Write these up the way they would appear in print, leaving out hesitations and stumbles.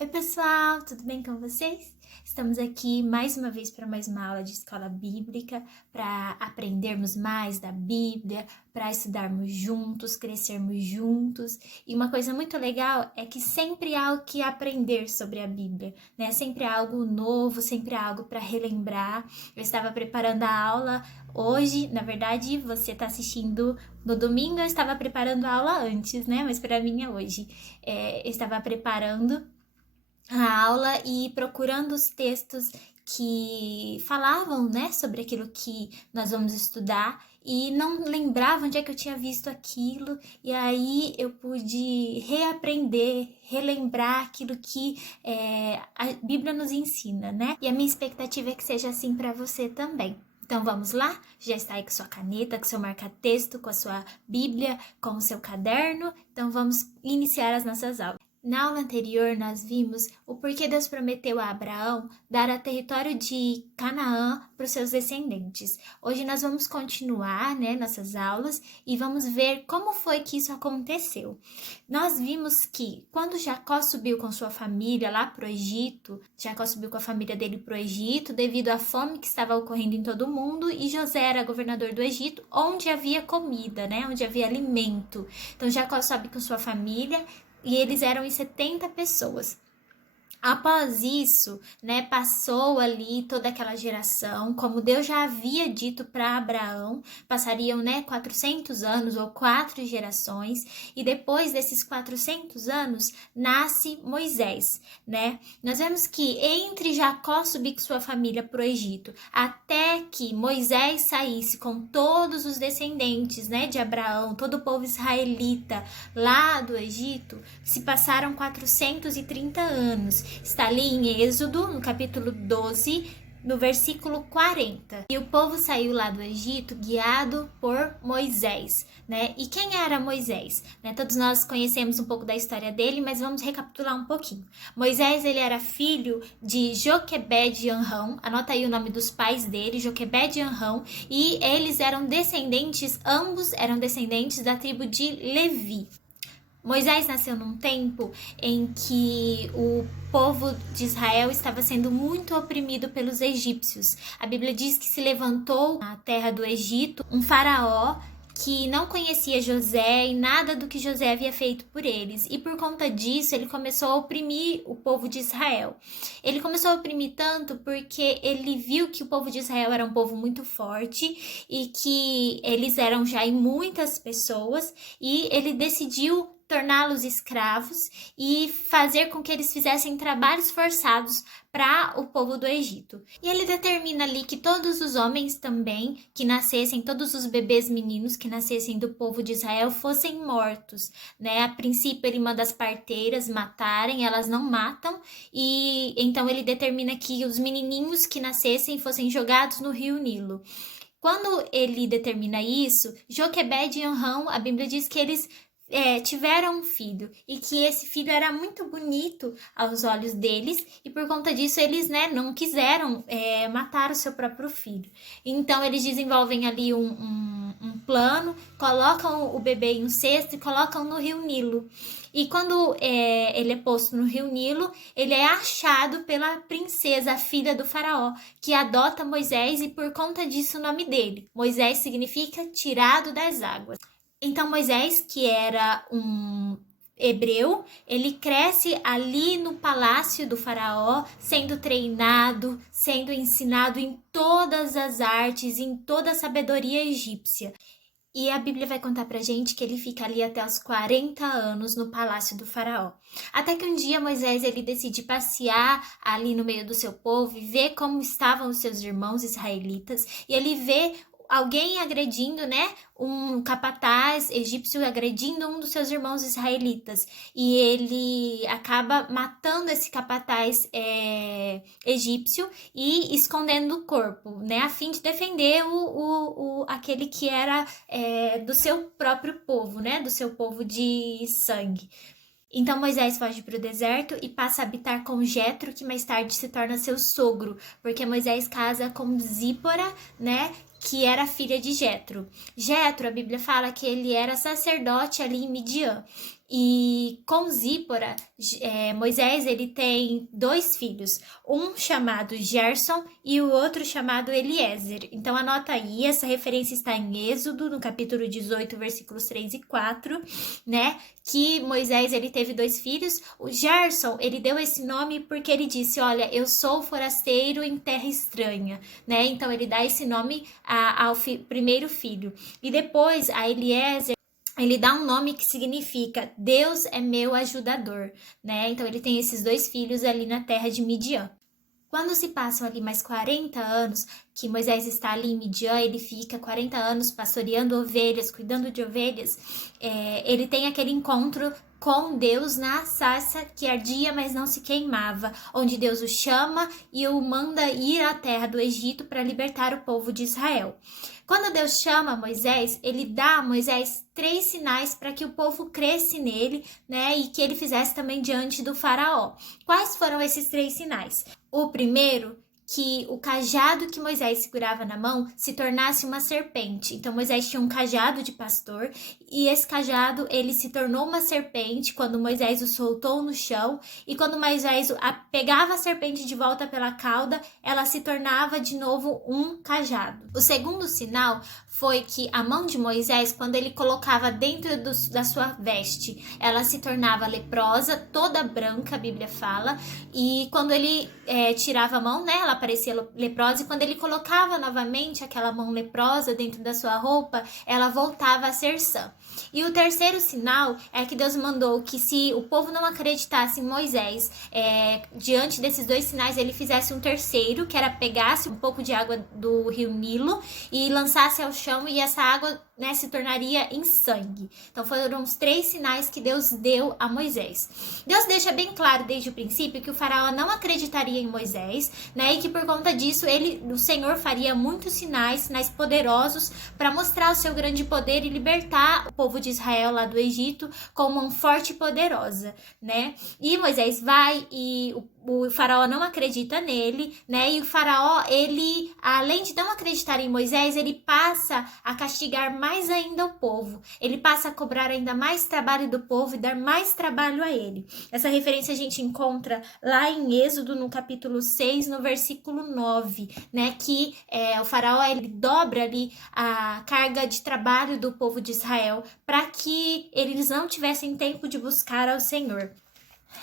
Oi pessoal, tudo bem com vocês? Estamos aqui mais uma vez para mais uma aula de escola bíblica, para aprendermos mais da Bíblia, para estudarmos juntos, crescermos juntos. E uma coisa muito legal é que sempre há o que aprender sobre a Bíblia, né? Sempre há algo novo, sempre há algo para relembrar. Eu estava preparando a aula hoje, na verdade, você está assistindo no domingo, eu estava preparando a aula antes, né? Mas para mim é hoje. Eu estava preparando a aula e procurando os textos que falavam, né, sobre aquilo que nós vamos estudar e não lembrava onde é que eu tinha visto aquilo, e aí eu pude reaprender, relembrar aquilo que a Bíblia nos ensina, né? E a minha expectativa é que seja assim para você também. Então vamos lá? Já está aí com sua caneta, com seu marca-texto, com a sua Bíblia, com o seu caderno. Então vamos iniciar as nossas aulas. Na aula anterior, nós vimos o porquê Deus prometeu a Abraão dar o território de Canaã para os seus descendentes. Hoje nós vamos continuar, nossas aulas e vamos ver como foi que isso aconteceu. Nós vimos que quando Jacó subiu com sua família lá para o Egito, Jacó subiu com a família dele para o Egito devido à fome que estava ocorrendo em todo o mundo, e José era governador do Egito, onde havia comida, onde havia alimento. Então Jacó sobe com sua família, e eles eram em 70 pessoas. Após isso, passou ali toda aquela geração, como Deus já havia dito para Abraão, passariam, 400 anos ou 4 gerações, e depois desses 400 anos, nasce Moisés, Nós vemos que entre Jacó subir com sua família para o Egito, até que Moisés saísse com todos os descendentes, de Abraão, todo o povo israelita lá do Egito, se passaram 430 anos. Está ali em Êxodo, no capítulo 12, no versículo 40. E o povo saiu lá do Egito guiado por Moisés, E quem era Moisés? Todos nós conhecemos um pouco da história dele, mas vamos recapitular um pouquinho. Moisés, ele era filho de Joquebed e Anrão, anota aí o nome dos pais dele, Joquebed e Anrão, e eles eram descendentes, ambos eram descendentes da tribo de Levi. Moisés nasceu num tempo em que o povo de Israel estava sendo muito oprimido pelos egípcios. A Bíblia diz que se levantou na terra do Egito um faraó que não conhecia José e nada do que José havia feito por eles. E por conta disso, ele começou a oprimir o povo de Israel. Ele começou a oprimir tanto porque ele viu que o povo de Israel era um povo muito forte e que eles eram já em muitas pessoas, e ele decidiu torná-los escravos e fazer com que eles fizessem trabalhos forçados para o povo do Egito. E ele determina ali que todos os homens também que nascessem, todos os bebês meninos que nascessem do povo de Israel fossem mortos, A princípio ele manda as parteiras matarem, elas não matam, e então ele determina que os menininhos que nascessem fossem jogados no rio Nilo. Quando ele determina isso, Joquebed e Anrão, a Bíblia diz que eles tiveram um filho, e que esse filho era muito bonito aos olhos deles, e por conta disso eles não quiseram matar o seu próprio filho. Então eles desenvolvem ali um plano, colocam o bebê em um cesto e colocam no rio Nilo. E quando ele é posto no rio Nilo, ele é achado pela princesa, a filha do faraó, que adota Moisés, e por conta disso o nome dele. Moisés significa tirado das águas. Então Moisés, que era um hebreu, ele cresce ali no palácio do faraó, sendo treinado, sendo ensinado em todas as artes, em toda a sabedoria egípcia. E a Bíblia vai contar pra gente que ele fica ali até os 40 anos no palácio do faraó. Até que um dia Moisés ele decide passear ali no meio do seu povo e ver como estavam os seus irmãos israelitas, e ele vê alguém agredindo, um capataz egípcio agredindo um dos seus irmãos israelitas, e ele acaba matando esse capataz egípcio e escondendo o corpo, a fim de defender aquele que era do seu próprio povo, do seu povo de sangue. Então Moisés foge para o deserto e passa a habitar com Jetro, que mais tarde se torna seu sogro, porque Moisés casa com Zípora, que era filha de Jetro. Jetro, a Bíblia fala que ele era sacerdote ali em Midian. E com Zípora, Moisés ele tem 2 filhos, um chamado Gerson e o outro chamado Eliezer. Então anota aí, essa referência está em Êxodo, no capítulo 18, versículos 3 e 4, né? Que Moisés ele teve 2 filhos. O Gerson, ele deu esse nome porque ele disse, olha, eu sou forasteiro em terra estranha, né? Então ele dá esse nome ao primeiro filho. E depois a Eliezer, ele dá um nome que significa Deus é meu ajudador, né? Então ele tem esses 2 filhos ali na terra de Midian. Quando se passam ali mais 40 anos, que Moisés está ali em Midian, ele fica 40 anos pastoreando ovelhas, cuidando de ovelhas, ele tem aquele encontro com Deus na sarça que ardia, mas não se queimava, onde Deus o chama e o manda ir à terra do Egito para libertar o povo de Israel. Quando Deus chama Moisés, ele dá a Moisés 3 sinais para que o povo cresce nele, né, e que ele fizesse também diante do faraó. Quais foram esses 3 sinais? O primeiro, que o cajado que Moisés segurava na mão se tornasse uma serpente. Então Moisés tinha um cajado de pastor e esse cajado ele se tornou uma serpente quando Moisés o soltou no chão, e quando Moisés pegava a serpente de volta pela cauda, ela se tornava de novo um cajado. O segundo sinal foi que a mão de Moisés, quando ele colocava dentro da sua veste, ela se tornava leprosa, toda branca, a Bíblia fala, e quando ele tirava a mão, né, ela parecia leprosa, e quando ele colocava novamente aquela mão leprosa dentro da sua roupa, ela voltava a ser sã. E o terceiro sinal é que Deus mandou que, se o povo não acreditasse em Moisés, diante desses 2 sinais, ele fizesse um terceiro, que era pegasse um pouco de água do rio Nilo e lançasse ao chão, e essa água, né, se tornaria em sangue. Então foram os 3 sinais que Deus deu a Moisés. Deus deixa bem claro desde o princípio que o faraó não acreditaria em Moisés, né, e que por conta disso o Senhor faria muitos sinais poderosos para mostrar o seu grande poder e libertar o povo de Israel lá do Egito com mão forte e poderosa, né? E Moisés vai e o faraó não acredita nele, né? E o faraó, ele, além de não acreditar em Moisés, ele passa a castigar mais ainda o povo. Ele passa a cobrar ainda mais trabalho do povo e dar mais trabalho a ele. Essa referência a gente encontra lá em Êxodo, no capítulo 6, no versículo 9, né? Que o faraó, ele dobra ali a carga de trabalho do povo de Israel para que eles não tivessem tempo de buscar ao Senhor.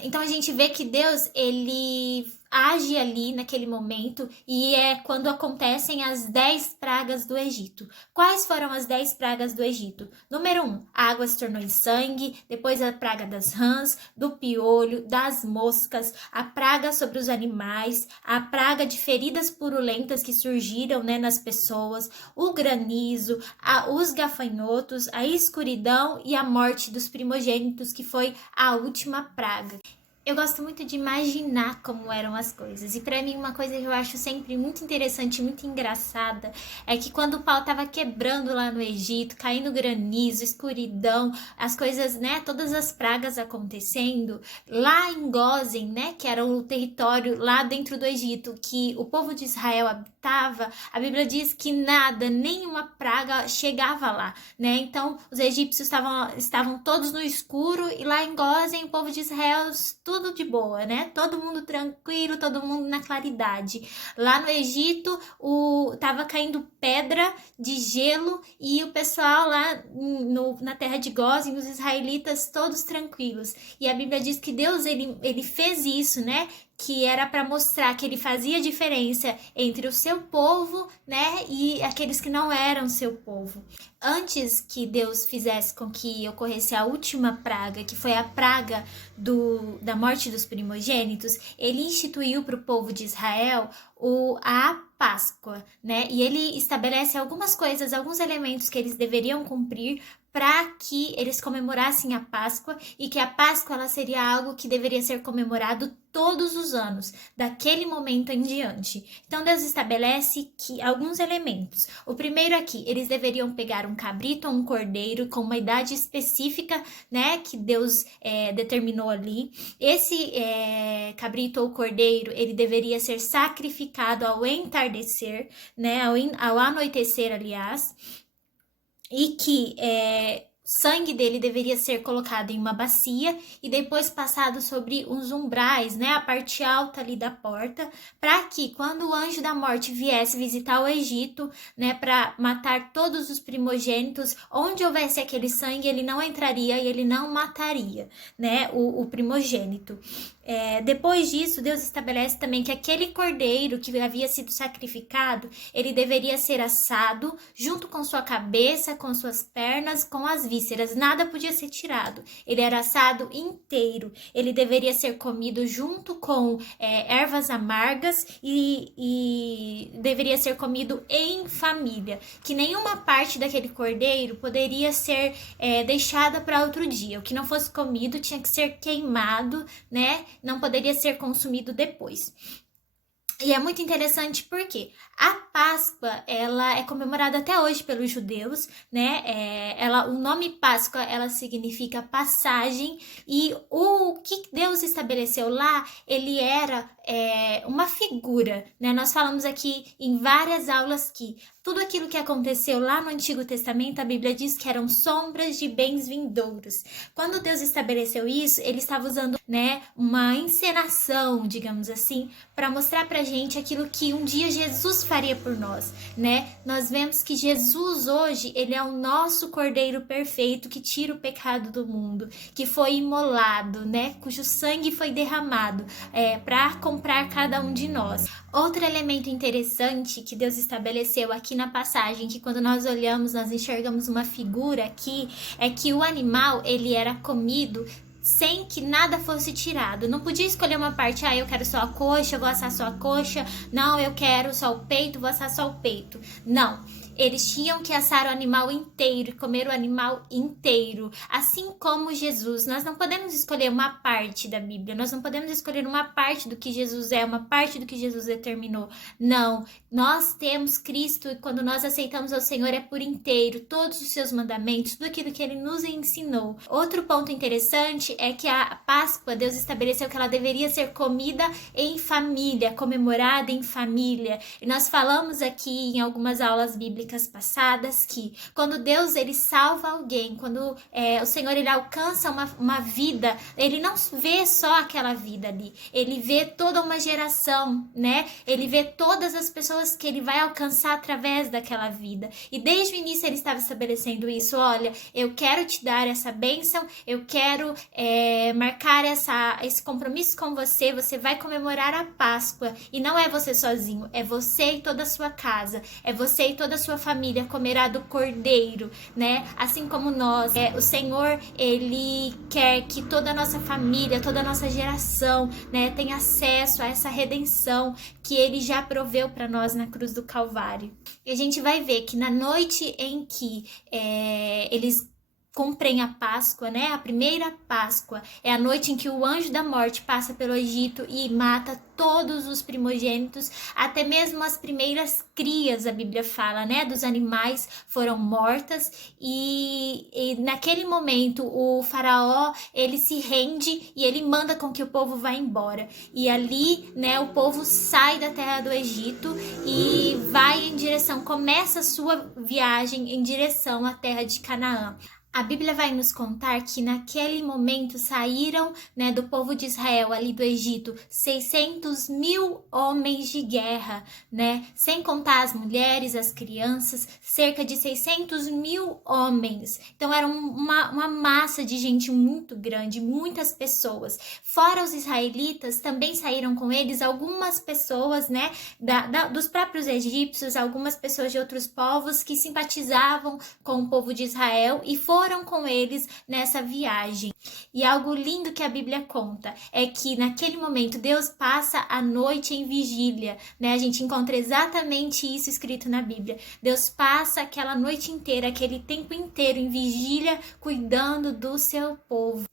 Então a gente vê que Deus, ele age ali naquele momento, e é quando acontecem as 10 pragas do Egito. Quais foram as 10 pragas do Egito? Número 1, a água se tornou em sangue, depois a praga das rãs, do piolho, das moscas, a praga sobre os animais, a praga de feridas purulentas que surgiram, né, nas pessoas, o granizo, os gafanhotos, a escuridão e a morte dos primogênitos, que foi a última praga. Eu gosto muito de imaginar como eram as coisas. E para mim, uma coisa que eu acho sempre muito interessante, muito engraçada, é que quando o pau tava quebrando lá no Egito, caindo granizo, escuridão, as coisas, né, todas as pragas acontecendo, lá em Gósen, né, que era o território lá dentro do Egito, que o povo de Israel habitava, a Bíblia diz que nada, nenhuma praga chegava lá, né? Então, os egípcios estavam todos no escuro, e lá em Gósen, o povo de Israel, tudo de boa, né? Todo mundo tranquilo, todo mundo na claridade. Lá no Egito, tava caindo pedra de gelo, e o pessoal lá na terra de Gósen, os israelitas, todos tranquilos. E a Bíblia diz que Deus, ele fez isso, né? Que era para mostrar que ele fazia diferença entre o seu povo, né, e aqueles que não eram seu povo. Antes que Deus fizesse com que ocorresse a última praga, que foi a praga da morte dos primogênitos, ele instituiu para o povo de Israel a Páscoa, né? E ele estabelece algumas coisas, alguns elementos que eles deveriam cumprir para que eles comemorassem a Páscoa, e que a Páscoa ela seria algo que deveria ser comemorado todos os anos, daquele momento em diante. Então Deus estabelece alguns elementos. O primeiro aqui, eles deveriam pegar um cabrito ou um cordeiro com uma idade específica, né, que Deus determinou ali. Esse cabrito ou cordeiro, ele deveria ser sacrificado ao entardecer, né, ao anoitecer, aliás. E que sangue dele deveria ser colocado em uma bacia e depois passado sobre uns umbrais, né, a parte alta ali da porta, para que quando o anjo da morte viesse visitar o Egito, né, para matar todos os primogênitos, onde houvesse aquele sangue, ele não entraria e ele não mataria, né, o primogênito. Depois disso, Deus estabelece também que aquele cordeiro que havia sido sacrificado, ele deveria ser assado junto com sua cabeça, com suas pernas, com as vísceras. Nada podia ser tirado. Ele era assado inteiro. Ele deveria ser comido junto com ervas amargas e deveria ser comido em família. Que nenhuma parte daquele cordeiro poderia ser deixada para outro dia. O que não fosse comido tinha que ser queimado, né? Não poderia ser consumido depois. E é muito interessante porque a Páscoa, ela é comemorada até hoje pelos judeus, né? O nome Páscoa, ela significa passagem, e o que Deus estabeleceu lá, ele era uma figura, né? Nós falamos aqui em várias aulas que tudo aquilo que aconteceu lá no Antigo Testamento, a Bíblia diz que eram sombras de bens vindouros. Quando Deus estabeleceu isso, ele estava usando, né, uma encenação, digamos assim, para mostrar pra gente aquilo que um dia Jesus faria por nós, né? Nós vemos que Jesus hoje, ele é o nosso Cordeiro perfeito que tira o pecado do mundo, que foi imolado, né? Cujo sangue foi derramado para comprar cada um de nós. Outro elemento interessante que Deus estabeleceu aqui na passagem, que quando nós olhamos, nós enxergamos uma figura aqui, é que o animal, ele era comido sem que nada fosse tirado. Não podia escolher uma parte, eu quero só a coxa, vou assar só a coxa. Não, eu quero só o peito, vou assar só o peito. Não. Eles tinham que assar o animal inteiro e comer o animal inteiro, assim como Jesus. Nós não podemos escolher uma parte da Bíblia, nós não podemos escolher uma parte do que Jesus é, uma parte do que Jesus determinou. Não, nós temos Cristo e quando nós aceitamos ao Senhor é por inteiro, todos os seus mandamentos, tudo aquilo que Ele nos ensinou. Outro ponto interessante é que a Páscoa, Deus estabeleceu que ela deveria ser comida em família, comemorada em família. E nós falamos aqui em algumas aulas bíblicas passadas que quando Deus ele salva alguém, quando o Senhor ele alcança uma vida, ele não vê só aquela vida ali, ele vê toda uma geração, né? Ele vê todas as pessoas que ele vai alcançar através daquela vida. E desde o início ele estava estabelecendo isso. Olha, eu quero te dar essa bênção, eu quero marcar esse compromisso com você, você vai comemorar a Páscoa e não é você sozinho, é você e toda a sua casa, é você e toda a sua família comerá do cordeiro, né? Assim como nós, o Senhor, ele quer que toda a nossa família, toda a nossa geração, né, tenha acesso a essa redenção que ele já proveu para nós na cruz do Calvário. E a gente vai ver que na noite em que eles cumprem a Páscoa, né? A primeira Páscoa é a noite em que o anjo da morte passa pelo Egito e mata todos os primogênitos, até mesmo as primeiras crias, a Bíblia fala, né? Dos animais foram mortas e naquele momento o faraó, ele se rende e ele manda com que o povo vá embora. E ali, né, o povo sai da terra do Egito e vai em direção, começa a sua viagem em direção à terra de Canaã. A Bíblia vai nos contar que naquele momento saíram, né, do povo de Israel ali do Egito 600.000 homens de guerra, né, sem contar as mulheres, as crianças, cerca de 600.000 homens. Então era uma massa de gente muito grande, muitas pessoas. Fora os israelitas, também saíram com eles algumas pessoas, né, dos próprios egípcios, algumas pessoas de outros povos que simpatizavam com o povo de Israel e foram com eles nessa viagem. E algo lindo que a Bíblia conta é que naquele momento Deus passa a noite em vigília, né? A gente encontra exatamente isso escrito na Bíblia. Deus passa aquela noite inteira, aquele tempo inteiro em vigília, cuidando do seu povo.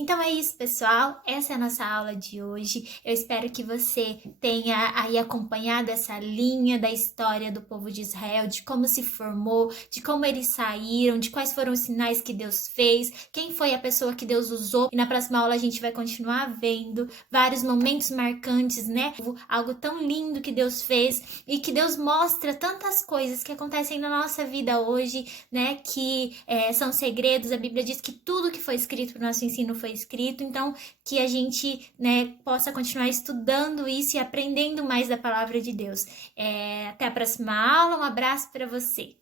Então é isso, pessoal. Essa é a nossa aula de hoje. Eu espero que você tenha aí acompanhado essa linha da história do povo de Israel, de como se formou, de como eles saíram, de quais foram os sinais que Deus fez, quem foi a pessoa que Deus usou. E na próxima aula a gente vai continuar vendo vários momentos marcantes, né? Algo tão lindo que Deus fez e que Deus mostra tantas coisas que acontecem na nossa vida hoje, né? Que são segredos. A Bíblia diz que tudo que foi escrito para o nosso ensino foi escrito, então que a gente, né, possa continuar estudando isso e aprendendo mais da palavra de Deus. Até a próxima aula, um abraço para você.